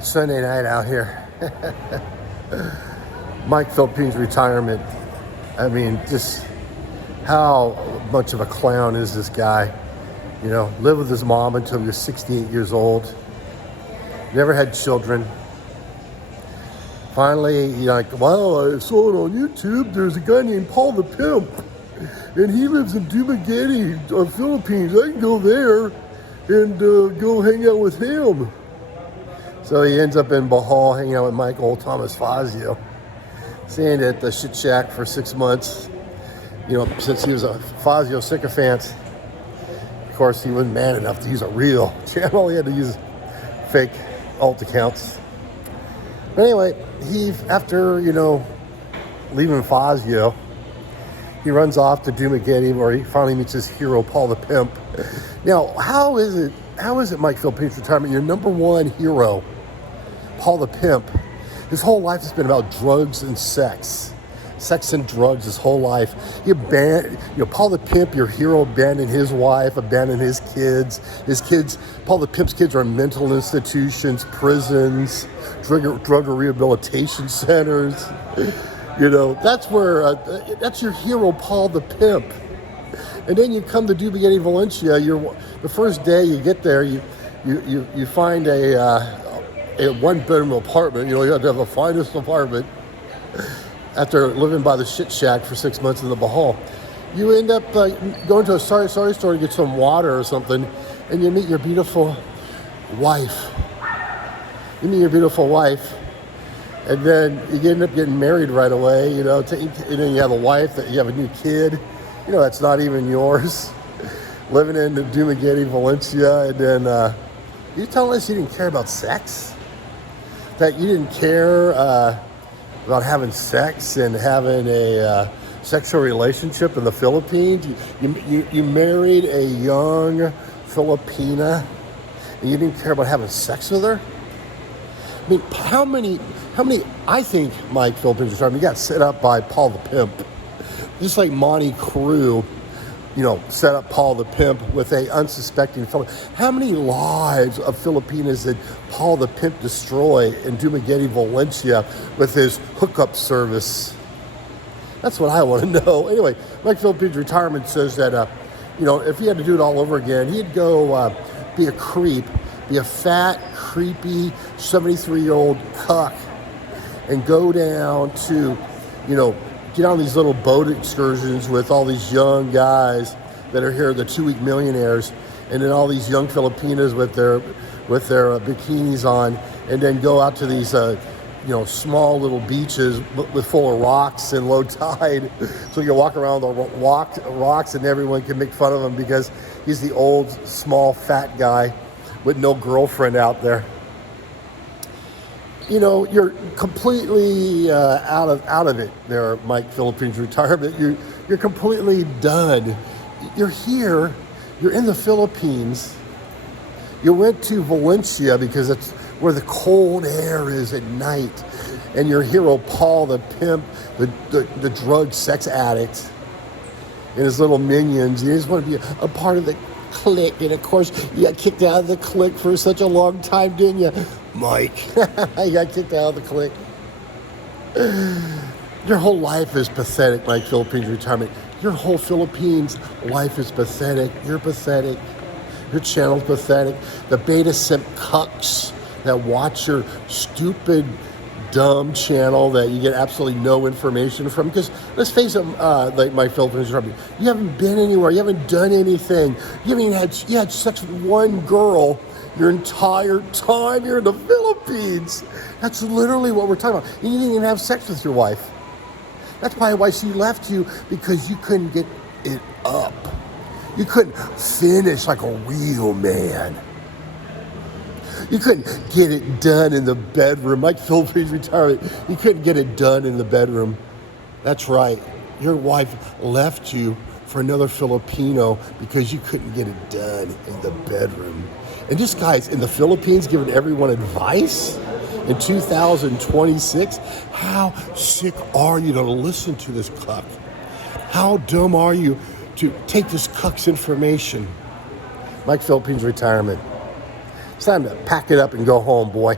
It's Sunday night out here. Mike Philippine's retirement. I mean, just how much of a clown is this guy? You know, lived with his mom until he was 68 years old. Never had children. Finally, you're like, wow, I saw it on YouTube. There's a guy named Paul the Pimp, and he lives in Dumaguete, Philippines. I can go there and go hang out with him. So he ends up in Bohol hanging out with Michael Thomas Fazio, staying at the shit shack for 6 months. You know, since he was a Fazio sycophant, of course, he wasn't man enough to use a real channel. He had to use fake alt accounts. But anyway, after, leaving Fazio, he runs off to Dumaguete where he finally meets his hero, Paul the Pimp. Now, how is it Mike Philippine's retirement? Your number one hero, Paul the Pimp, his whole life has been about drugs and sex. Sex and drugs his whole life. Paul the Pimp, your hero, abandoned his wife, abandoned his kids. Paul the Pimp's kids are in mental institutions, prisons, drug rehabilitation centers. That's where, that's your hero, Paul the Pimp. And then you come to Dumaguete, Valencia. The first day you get there, you find a one-bedroom apartment. You have to have the finest apartment. After living by the shit shack for 6 months in the Bohol, you end up going to a sorry store to get some water or something, and you meet your beautiful wife. And then you end up getting married right away. And then you have a wife, that you have a new kid. That's not even yours. Living in Dumaguete, Valencia, and then you telling us you didn't care about sex? That you didn't care about having sex and having a sexual relationship in the Philippines? You married a young Filipina and you didn't care about having sex with her? I mean, how many, I think Mike Philippine's retirement, he got set up by Paul the Pimp. Just like Monty Crew, set up Paul the Pimp with a unsuspecting fellow. How many lives of Filipinas did Paul the Pimp destroy in Dumaguete, Valencia with his hookup service? That's what I want to know. Anyway, Mike Philippine's retirement says that, if he had to do it all over again, he'd go be a creep, be a fat, creepy, 73-year-old cuck and go down to, get on these little boat excursions with all these young guys that are here, the 2-week millionaires, and then all these young Filipinas with their bikinis on, and then go out to these small little beaches with full of rocks and low tide, so you can walk around the rocks and everyone can make fun of him because he's the old, small, fat guy with no girlfriend out there. You're completely out of it there, Mike Philippine's retirement. You're completely done. You're here. You're in the Philippines. You went to Valencia because that's where the cold air is at night. And your hero, Paul the Pimp, the drug sex addict, and his little minions. You just want to be a part of the clique. And of course, you got kicked out of the clique for such a long time, didn't you, Mike? You got kicked out of the clique. Your whole life is pathetic, Mike Philippine's retirement. Your whole Philippines life is pathetic. You're pathetic. Your channel's pathetic. The beta simp cucks that watch your stupid, dumb channel that you get absolutely no information from. Because let's face it, like Mike Philippine's retirement, you haven't been anywhere. You haven't done anything. You had sex with one girl your entire time you're in the Philippines. That's literally what we're talking about. And you didn't even have sex with your wife. That's probably why she left you, because you couldn't get it up. You couldn't finish like a real man. You couldn't get it done in the bedroom. Mike Philippine's retirement, you couldn't get it done in the bedroom. That's right. Your wife left you for another Filipino because you couldn't get it done in the bedroom. And this guy's in the Philippines giving everyone advice in 2026. How sick are you to listen to this cuck? How dumb are you to take this cuck's information? Mike Philippine's retirement. It's time to pack it up and go home, boy.